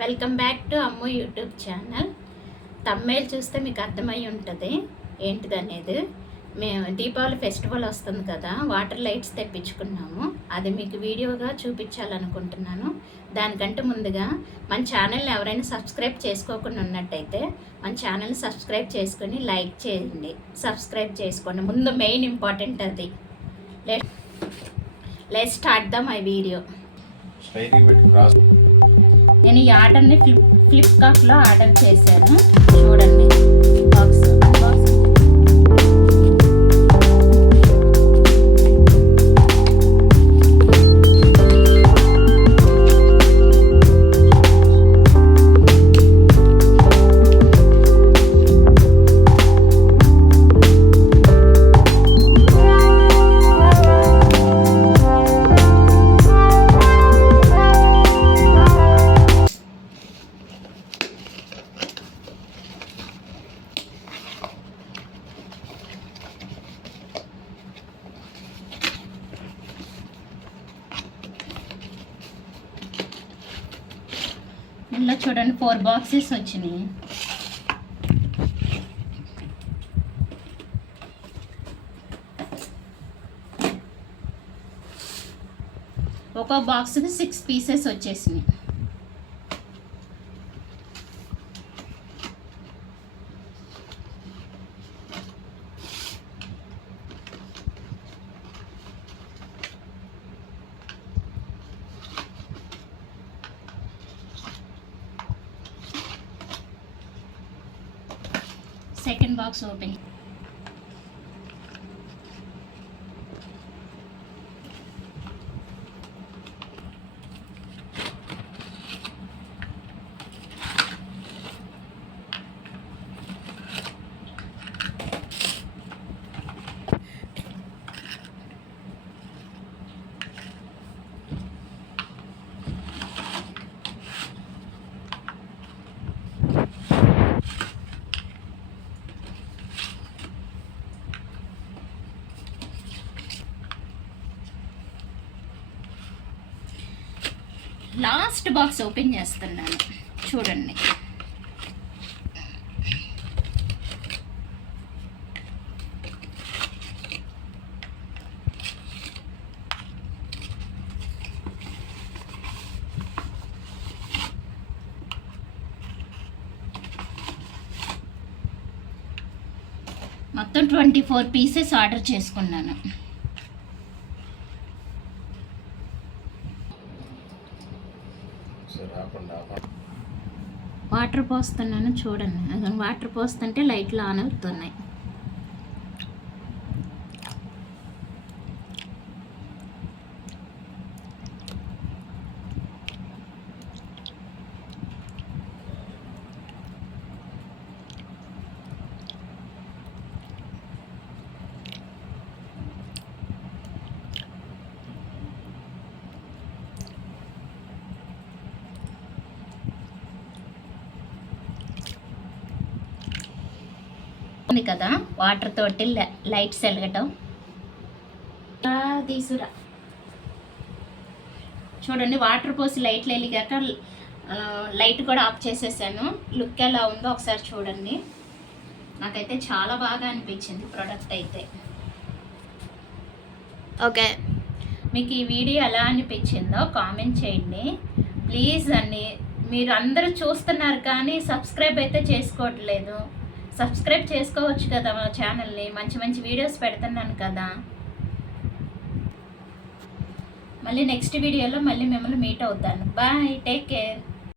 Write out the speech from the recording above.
Welcome back to Ammu YouTube channel. తమ్మేలు చూస్తే మీకు అర్థమై ఉంటుంది ఏంటిదనేది. మేము దీపావళి ఫెస్టివల్ వస్తుంది కదా, వాటర్ లైట్స్ తెప్పించుకున్నాము. అది మీకు వీడియోగా చూపించాలనుకుంటున్నాను. దానికంటే ముందుగా మన ఛానల్ని ఎవరైనా సబ్స్క్రైబ్ చేసుకోకుండా ఉన్నట్టయితే మన ఛానల్ని సబ్స్క్రైబ్ చేసుకొని లైక్ చేయండి, సబ్స్క్రైబ్ చేసుకోండి. ముందు మెయిన్ ఇంపార్టెంట్ అది. Let's start the my video. నేను ఈ ఆర్డర్ని ఫ్లిప్కార్ట్లో ఆర్డర్ చేశాను. చూడండి బాక్స్. ఇందులో చూడండి 4 బాక్సెస్ వచ్చినాయి. ఒక్కో బాక్స్కి 6 పీసెస్ వచ్చేసినాయి. Second box open. Last box open చేస్తున్నాను. చూడండి, మొత్తం 24 పీసెస్ ఆర్డర్ చేసుకున్నాను. వాటర్ పోస్తున్నాను చూడండి. వాటర్ పోస్తుంటే లైట్లు ఆన్ అవుతున్నాయి. ఉంది కదా, వాటర్ తోటి లైట్స్ వెలగటం. తీసురా చూడండి, వాటర్ పోసి లైట్లు వెలిగాక లైట్ కూడా ఆఫ్ చేసేసాను. లుక్ ఎలా ఉందో ఒకసారి చూడండి. నాకైతే చాలా బాగా అనిపించింది ప్రోడక్ట్ అయితే. ఓకే, మీకు ఈ వీడియో ఎలా అనిపించిందో కామెంట్ చేయండి ప్లీజ్ అండి. మీరు అందరూ చూస్తున్నారు కానీ సబ్స్క్రైబ్ అయితే చేసుకోవట్లేదు. సబ్స్క్రైబ్ చేసుకోవచ్చు కదా మా ఛానల్ని, మంచి మంచి వీడియోస్ పెడుతున్నాను కదా. మళ్ళీ నెక్స్ట్ వీడియోలో మళ్ళీ మిమ్మల్ని మీట్ అవుతాను. Bye, take care.